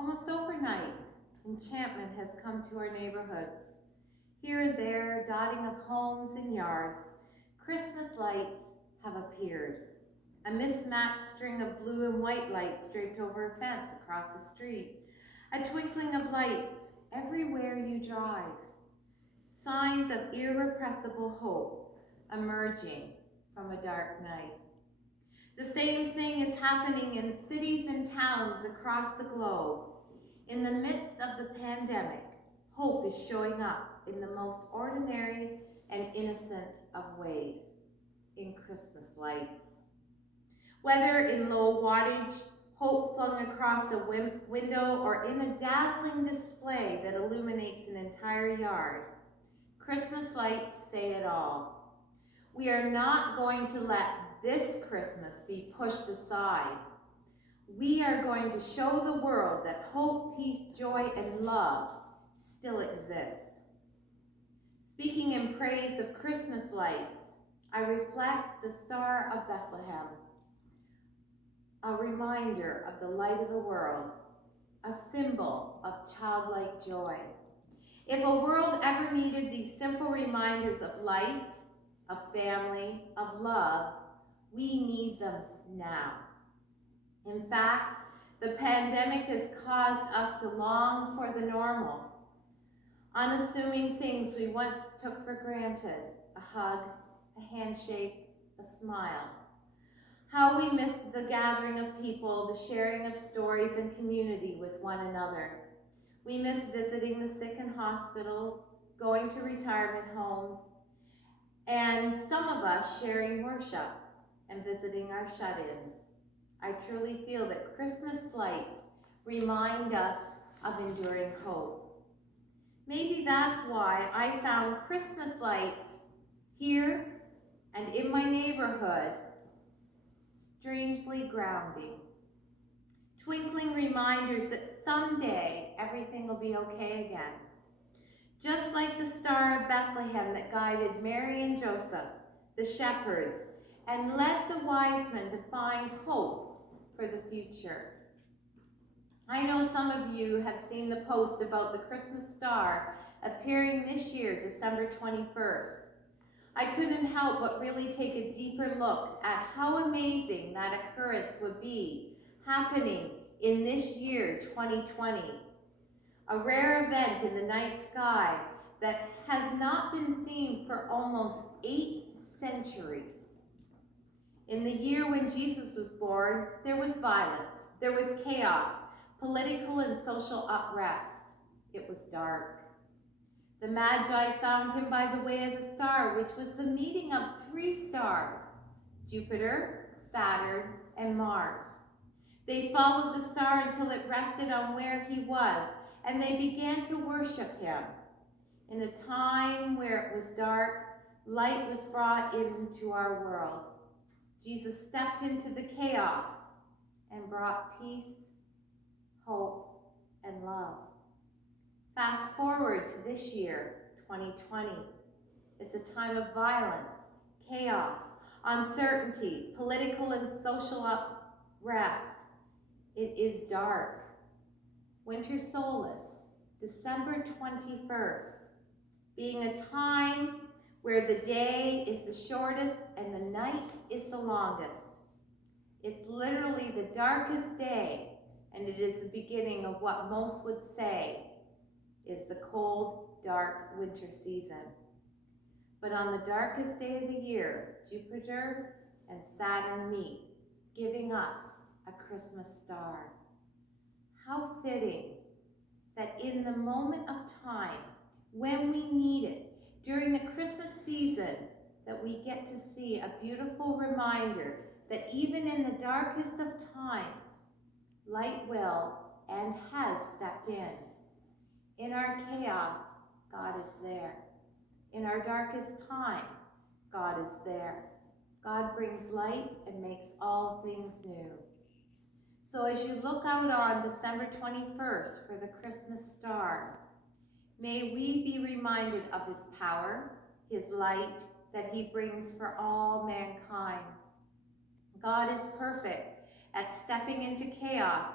Almost overnight, enchantment has come to our neighborhoods. Here and there, dotting of homes and yards, Christmas lights have appeared. A mismatched string of blue and white lights draped over a fence across the street. A twinkling of lights everywhere you drive. Signs of irrepressible hope emerging from a dark night. The same thing is happening in cities and towns across the globe. In the midst of the pandemic, hope is showing up in the most ordinary and innocent of ways, in Christmas lights. Whether in low wattage, hope flung across a window, or in a dazzling display that illuminates an entire yard, Christmas lights say it all. We are not going to let this Christmas be pushed aside. We are going to show the world that hope, peace, joy, and love still exists. Speaking in praise of Christmas lights, I reflect the Star of Bethlehem, a reminder of the light of the world, a symbol of childlike joy. If a world ever needed these simple reminders of light, of family, of love, we need them now. In fact, the pandemic has caused us to long for the normal, unassuming things we once took for granted: a hug, a handshake, a smile. How we miss the gathering of people, the sharing of stories and community with one another. We miss visiting the sick in hospitals, going to retirement homes, and some of us sharing worship and visiting our shut-ins. I truly feel that Christmas lights remind us of enduring hope. Maybe that's why I found Christmas lights here and in my neighborhood strangely grounding. Twinkling reminders that someday everything will be okay again. Just like the Star of Bethlehem that guided Mary and Joseph, the shepherds, and led the wise men to find hope for the future. I know some of you have seen the post about the Christmas star appearing this year, December 21st. I couldn't help but really take a deeper look at how amazing that occurrence would be happening in this year, 2020. A rare event in the night sky that has not been seen for almost 8 centuries. In the year when Jesus was born, there was violence, there was chaos, political and social unrest. It was dark. The Magi found him by the way of the star, which was the meeting of 3 stars, Jupiter, Saturn, and Mars. They followed the star until it rested on where he was, and they began to worship him. In a time where it was dark, light was brought into our world. Jesus stepped into the chaos and brought peace, hope, and love. Fast forward to this year, 2020. It's a time of violence, chaos, uncertainty, political and social unrest. It is dark. Winter Solace, December 21st, being a time where the day is the shortest and the night is the longest. It's literally the darkest day, and it is the beginning of what most would say is the cold, dark winter season. But on the darkest day of the year, Jupiter and Saturn meet, giving us a Christmas star. How fitting that in the moment of time, when we need it, during the Christmas season, that we get to see a beautiful reminder that even in the darkest of times, light will and has stepped in. In our chaos, God is there. In our darkest time, God is there. God brings light and makes all things new. So as you look out on December 21st for the Christmas star, may we be reminded of his power, his light that he brings for all mankind. God is perfect at stepping into chaos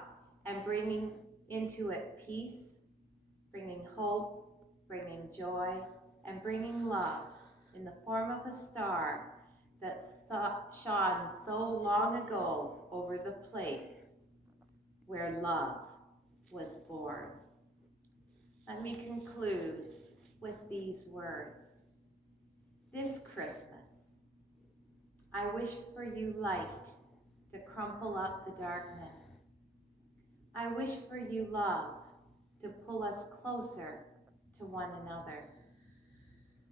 and bringing into it peace, bringing hope, bringing joy, and bringing love in the form of a star that shone so long ago over the place where love was born. Let me conclude with these words. This Christmas, I wish for you light to crumple up the darkness. I wish for you love to pull us closer to one another.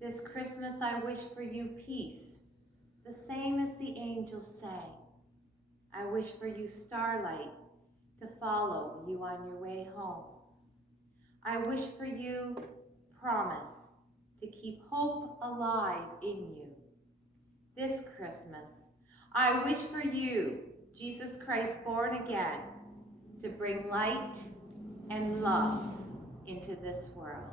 This Christmas, I wish for you peace, the same as the angels sang. I wish for you starlight to follow you on your way home. I wish for you promise to keep hope alive in you. This Christmas, I wish for you, Jesus Christ born again, to bring light and love into this world.